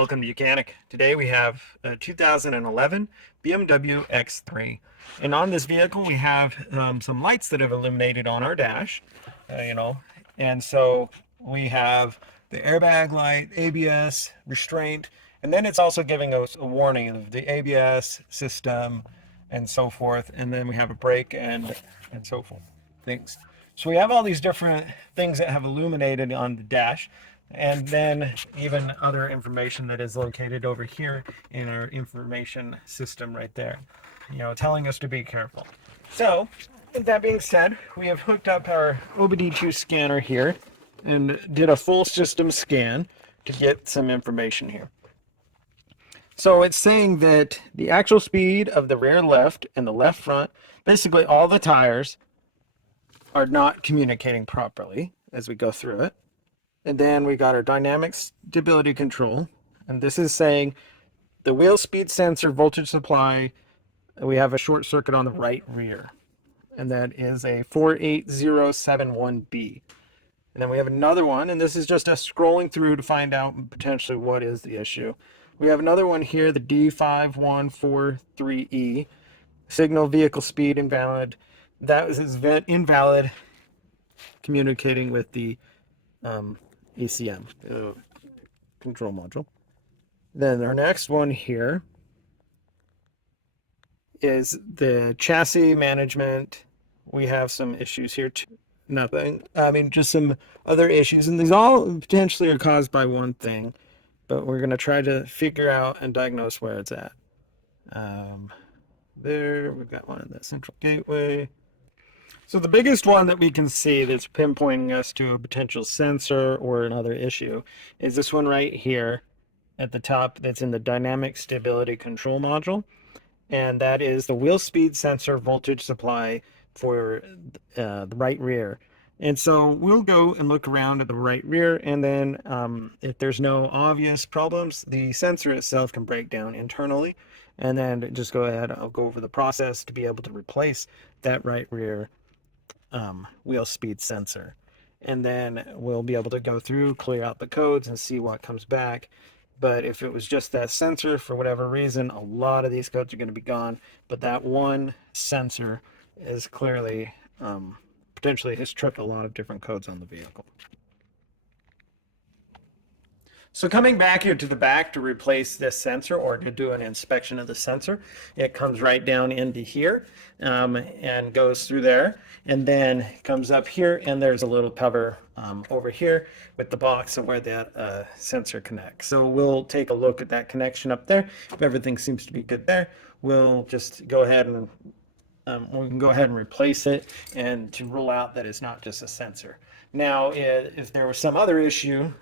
Welcome to Mechanic. Today we have a 2011 BMW X3. And on this vehicle we have some lights that have illuminated on our dash, and so we have the airbag light, ABS, restraint, and then it's also giving us a warning of the ABS system and so forth. And then we have a brake and so forth things. So we have all these different things that have illuminated on the dash. And then even other information that is located over here in our information system right there, telling us to be careful. So with that being said, we have hooked up our OBD2 scanner here and did a full system scan to get some information here. So it's saying that the actual speed of the rear left and the left front, basically all the tires, are not communicating properly as we go through it. And then we got our dynamic stability control, and this is saying the wheel speed sensor voltage supply, we have a short circuit on the right rear, and that is a 48071B. And then we have another one, and this is just us scrolling through to find out potentially what is the issue. We have another one here, the D5143E, signal vehicle speed invalid. That is invalid, communicating with the ECM control module. Then our next one here is the chassis management. We have some issues here too. Just some other issues, and these all potentially are caused by one thing, but we're going to try to figure out and diagnose where it's at. There, we've got one in the central gateway. So the biggest one that we can see that's pinpointing us to a potential sensor or another issue is this one right here at the top that's in the dynamic stability control module. And that is the wheel speed sensor voltage supply for the right rear. And so we'll go and look around at the right rear, and then if there's no obvious problems, the sensor itself can break down internally. And then just go ahead, I'll go over the process to be able to replace that right rear wheel speed sensor, and then we'll be able to go through, clear out the codes, and see what comes back. But if it was just that sensor, for whatever reason, a lot of these codes are going to be gone, but that one sensor is clearly potentially has tripped a lot of different codes on the vehicle. So coming back here to the back to replace this sensor or to do an inspection of the sensor, it comes right down into here and goes through there, and then comes up here, and there's a little cover over here with the box of where that sensor connects. So we'll take a look at that connection up there. If everything seems to be good there, we'll just go ahead and we can go ahead and replace it, and to rule out that it's not just a sensor. Now, if there was some other issue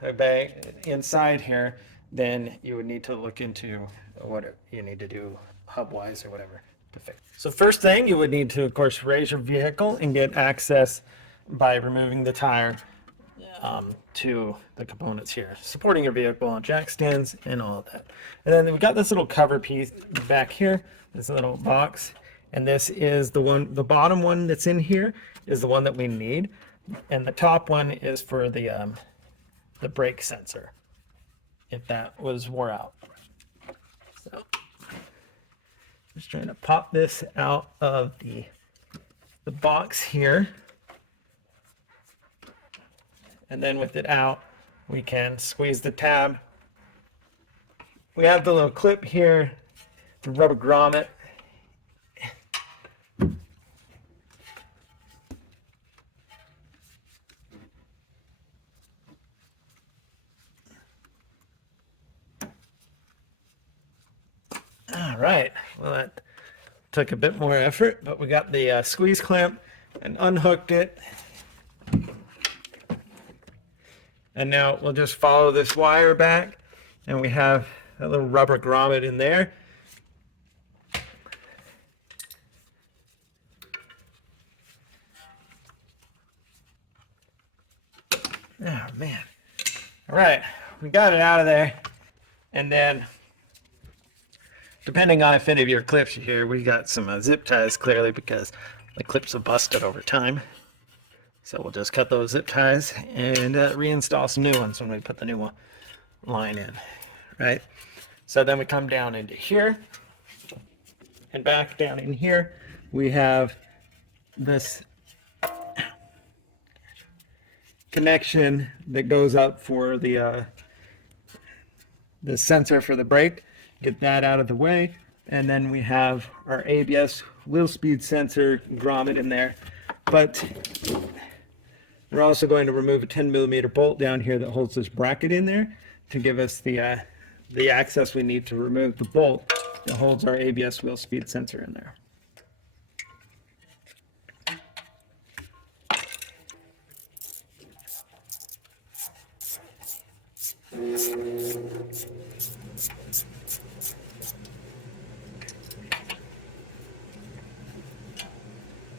inside here, then you would need to look into what you need to do hub-wise or whatever to fix. So first thing, you would need to, of course, raise your vehicle and get access by removing the tire to the components here, supporting your vehicle on jack stands and all of that. And then we've got this little cover piece back here, this little box, and this is the bottom one that's in here is the one that we need. And the top one is for the brake sensor, if that was wore out. So just trying to pop this out of the box here, and then with it out, we can squeeze the tab. We have the little clip here, the rubber grommet. All right, well, that took a bit more effort, but we got the squeeze clamp and unhooked it. And now we'll just follow this wire back, and we have a little rubber grommet in there. Oh, man. All right, we got it out of there. And then, depending on if any of your clips are here, we got some zip ties clearly because the clips have busted over time. So we'll just cut those zip ties and reinstall some new ones when we put the new line in. right? So then we come down into here, and back down in here, we have this connection that goes up for the sensor for the brake. Get that out of the way, and then we have our ABS wheel speed sensor grommet in there. But we're also going to remove a 10mm bolt down here that holds this bracket in there to give us the access we need to remove the bolt that holds our ABS wheel speed sensor in there.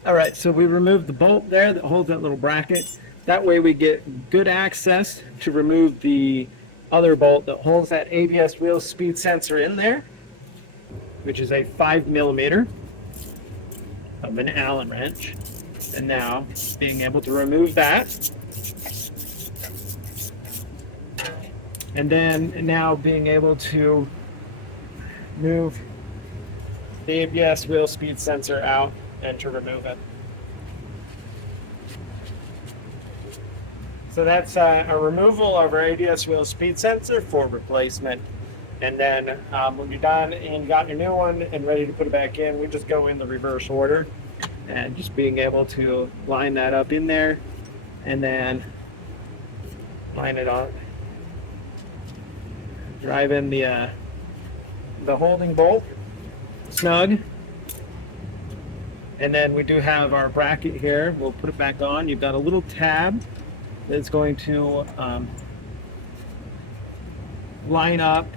All right, so we removed the bolt there that holds that little bracket. That way we get good access to remove the other bolt that holds that ABS wheel speed sensor in there, which is a 5mm of an Allen wrench. And now being able to remove that. And then now being able to move the ABS wheel speed sensor out and to remove it. So that's a removal of our ABS wheel speed sensor for replacement. And then when you're done and got your new one and ready to put it back in, we just go in the reverse order. And just being able to line that up in there and then line it on. Drive in the holding bolt snug. And then we do have our bracket here. We'll put it back on. You've got a little tab that's going to line up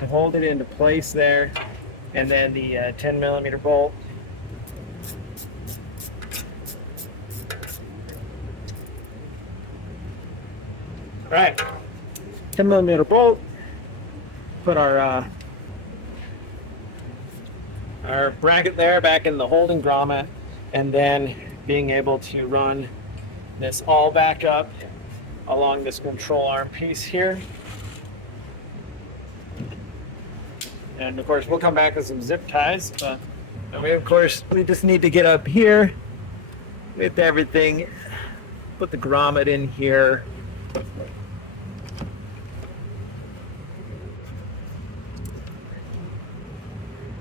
to hold it into place there. And then the 10mm bolt. All right, 10mm bolt. Put our bracket there back in the holding grommet, and then being able to run this all back up along this control arm piece here. And of course we'll come back with some zip ties, but we just need to get up here with everything, put the grommet in here.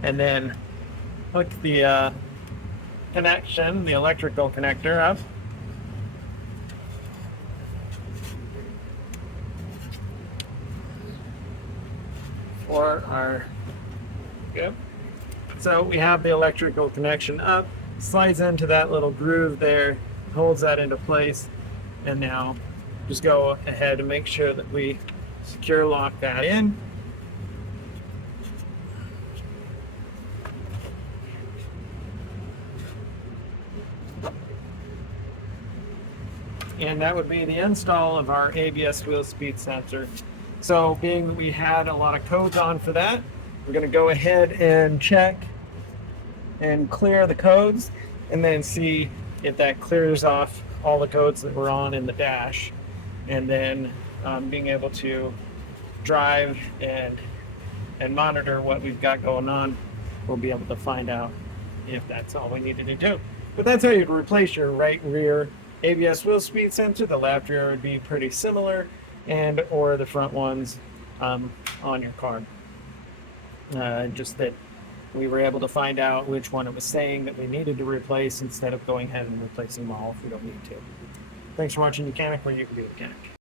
And then hook the connection, the electrical connector up. For our, good. So we have the electrical connection up, slides into that little groove there, holds that into place, and now just go ahead and make sure that we secure lock that in. And that would be the install of our ABS wheel speed sensor. So being that we had a lot of codes on for that, we're going to go ahead and check and clear the codes and then see if that clears off all the codes that were on in the dash. And then being able to drive and monitor what we've got going on, we'll be able to find out if that's all we needed to do. But that's how you'd replace your right rear ABS wheel speed sensor. The left rear would be pretty similar, and or the front ones on your car. Just that we were able to find out which one it was saying that we needed to replace instead of going ahead and replacing them all if we don't need to. Thanks for watching Mechanic, where you can be a mechanic.